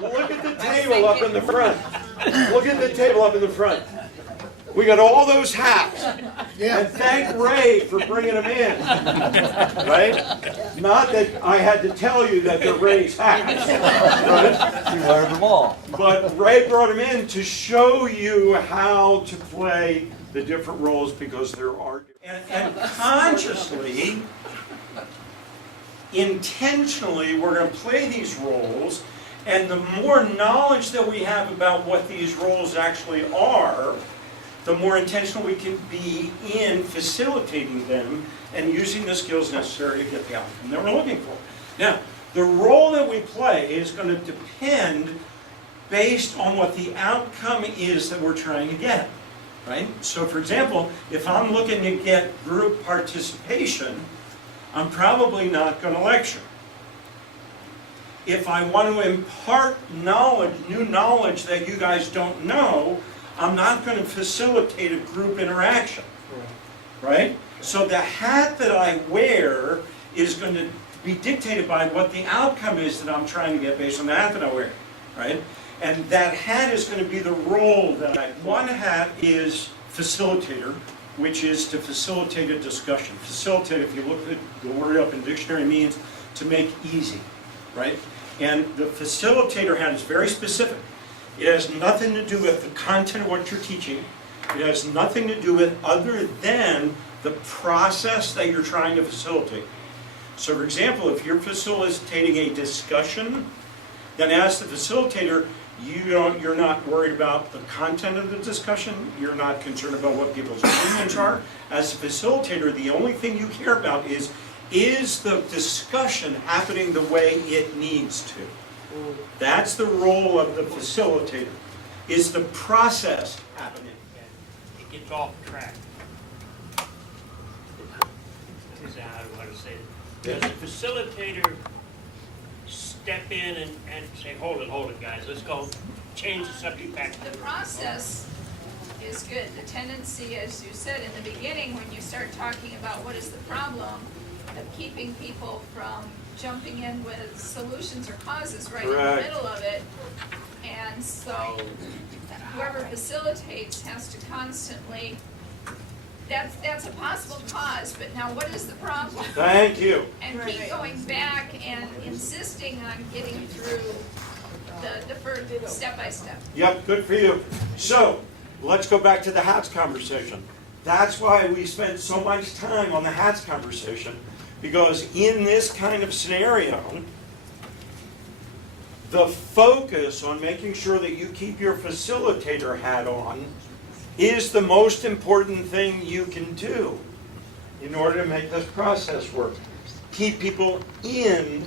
Look at the table up in the front. Look at the table up in the front. We got all those hats. And thank Ray for bringing them in. Right? Not that I had to tell you that they're Ray's hats. Right? You learned them all. But Ray brought them in to show you how to play the different roles because there are. And consciously, intentionally, we're going to play these roles. And the more knowledge that we have about what these roles actually are, the more intentional we can be in facilitating them and using the skills necessary to get the outcome that we're looking for. Now, the role that we play is going to depend based on what the outcome is that we're trying to get, right? So, for example, if I'm looking to get group participation, I'm probably not going to lecture. If I want to impart knowledge, new knowledge that you guys don't know, I'm not going to facilitate a group interaction, right? So the hat that I wear is going to be dictated by what the outcome is that I'm trying to get based on the hat that I wear, right? And that hat is going to be the role that one hat is facilitator, which is to facilitate a discussion. Facilitate, if you look at the word up in the dictionary, means to make easy, right? And the facilitator hat is very specific. It has nothing to do with the content of what you're teaching. It has nothing to do with other than the process that you're trying to facilitate. So for example, if you're facilitating a discussion, then as the facilitator, you're not worried about the content of the discussion. You're not concerned about what people's opinions are. As a facilitator, the only thing you care about is the discussion happening the way it needs to? That's the role of the facilitator. Is the process happening? It gets off track. Is that how I want to say it? Does the facilitator step in and say, hold it, guys, let's go change the subject back? The process is good. The tendency, as you said in the beginning, when you start talking about what is the problem, of keeping people from jumping in with solutions or causes right Correct. in the middle of it. And so whoever facilitates has to constantly, that's a possible cause, but now what is the problem? Thank you. And keep going back and insisting on getting through the first step by step. Yep, good for you. So, let's go back to the hats conversation. That's why we spent so much time on the hats conversation, because in this kind of scenario, the focus on making sure that you keep your facilitator hat on is the most important thing you can do in order to make this process work. Keep people in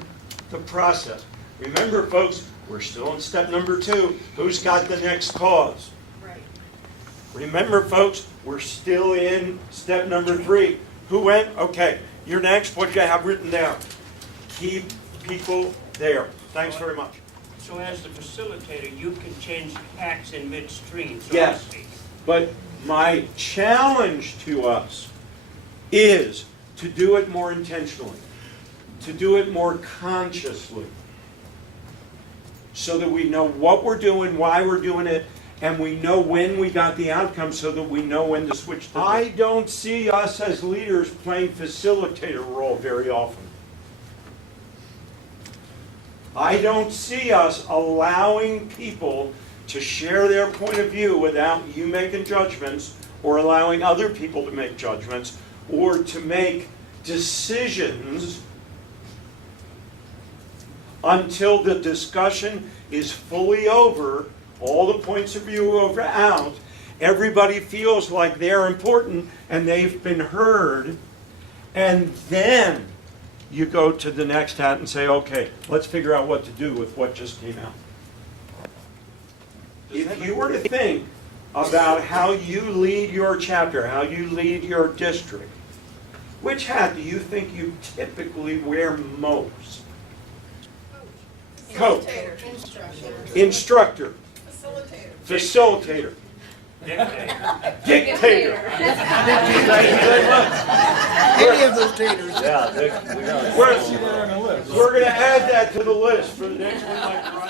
the process. Remember, folks, we're still in step number 2. Who's got the next cause? Right. Remember, folks, we're still in step number 3. Who went? Okay, you're next. What do you have written down? Keep people there. Thanks very much. So as the facilitator, you can change hats in midstream, so Yes. to speak. But my challenge to us is to do it more intentionally, to do it more consciously, so that we know what we're doing, why we're doing it, and we know when we got the outcome so that we know when to switch to. I don't see us as leaders playing facilitator role very often. I don't see us allowing people to share their point of view without you making judgments, or allowing other people to make judgments, or to make decisions until the discussion is fully over, all the points of view are out, everybody feels like they're important and they've been heard, and then you go to the next hat and say, okay, let's figure out what to do with what just came out. If you were to think about how you lead your chapter, how you lead your district, which hat do you think you typically wear most? Coach. Instructor. Facilitator. Dictator. Any of those taters. We're going to add that to the list for the next one.